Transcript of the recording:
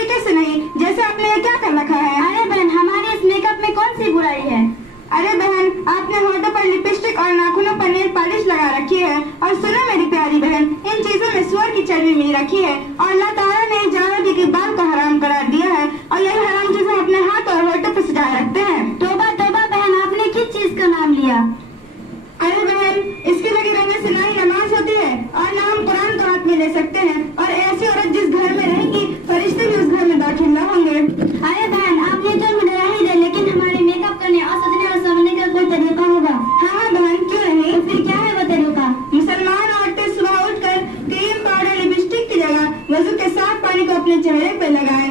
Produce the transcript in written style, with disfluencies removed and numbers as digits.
तरीके से नहीं, जैसे आपने ये क्या कर रखा है। अरे बहन, हमारे इस मेकअप में कौन सी बुराई है? अरे बहन, आपने होठों पर लिपस्टिक और नाखूनों पर नेल पॉलिश लगा रखी है। और सुनो मेरी प्यारी बहन, इन चीजों में सुअर की चर्बी मिल रखी है और अल्लाह ताला ने जानवर के बाल को हराम करार दिया है और यही हराम चीजें अपने हाथ और होठों पर सजाए रखते हैं। तौबा तौबा बहन, आपने किस चीज का नाम लिया? अरे बहन, इसके लगे रहने से ना ही नमाज होती है और ना हम कुरान को हाथ में ले सकते हैं। और ऐसी औरत जिस घर में रहेगी, फरिश्ते भी उस घर में दाखिल न होंगे। अरे बहन, आपने तो डरा ही दे, लेकिन हमारे मेकअप करने और सजने और संवरने का कोई तरीका होगा? हाँ बहन, क्यों नहीं। तो फिर क्या है वो तरीका? मुसलमान औरतें सुबह उठकर क्रीम, पाउडर, लिपस्टिक की जगह वजू के साफ पानी को अपने चेहरे पर लगाएं